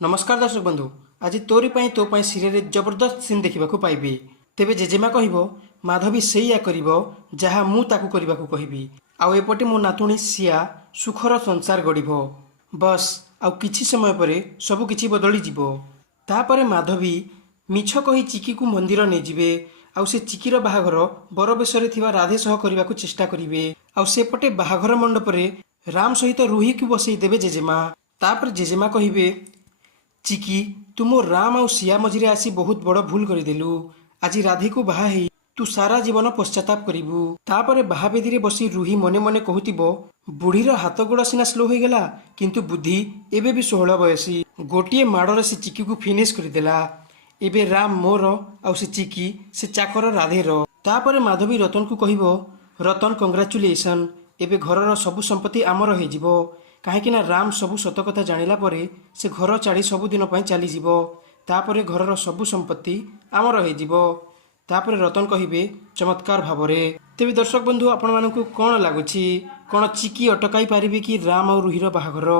नमस्कार दर्शक बंधु। आज तोरी पाई तो पाई सीरियल जबरदस्त सीन देखा पाइबे। तेबे जेजेमा कहिबो माधवी सेया करिबो जहा मु ताकू करिबाकू कहिबी। आउ एपटे मो नातुणी सिया सुखर संसार गढ़िबो। बस आउ किछि समय परे सब किछि बदली जिवो। तापरे माधवी मिछ कही चिकी को मंदिर नै जिवे। आउ से चिकीर बाहाघर बर बेशरे थिबा राधे सह करिबाकू चेष्टा करिवे। आउ सेपटे बाहाघर मंडपरे राम सहित रूही को बसई देबे जेजेमा। तापर जेजेमा कहिबे चिकी तू मो राम आउ सिया मझिरे आसी बहुत बड़ भूल करदेलु। आज राधे को बाहा हेई तू सारा जीवन पश्चाताप करिबू। तापरे बाहावेदी रे बसी रूही मने मने कहूतिबो बुढ़ीर हाथ गोड़ सिना स्लो हो गला किंतु बुद्धि एबे भी 16 बयसी। गोटिए माड़रे से चिकी को फिनिश करदेला। एबे राम मोर आउ से चिकी से चाकर राधेर। तापरे माधवी रतन को कहिबो रतन कंग्राचुलेसन एबे घरर सबु संपत्ति आमर हो जिवो। कहीं राम सबू सत कथा जानिला परे से घर छाड़ी सबुदिन चली जिवो। तापरे घरर सबु संपत्ति आमर हो जिवो। तापरे रतन कहिबे चमत्कार भावरे। तेबे दर्शक बंधु आपण मानकु कोन लागुछि कोन चिकी अटकाई पारिबे कि राम और रूहीर बाहाघर।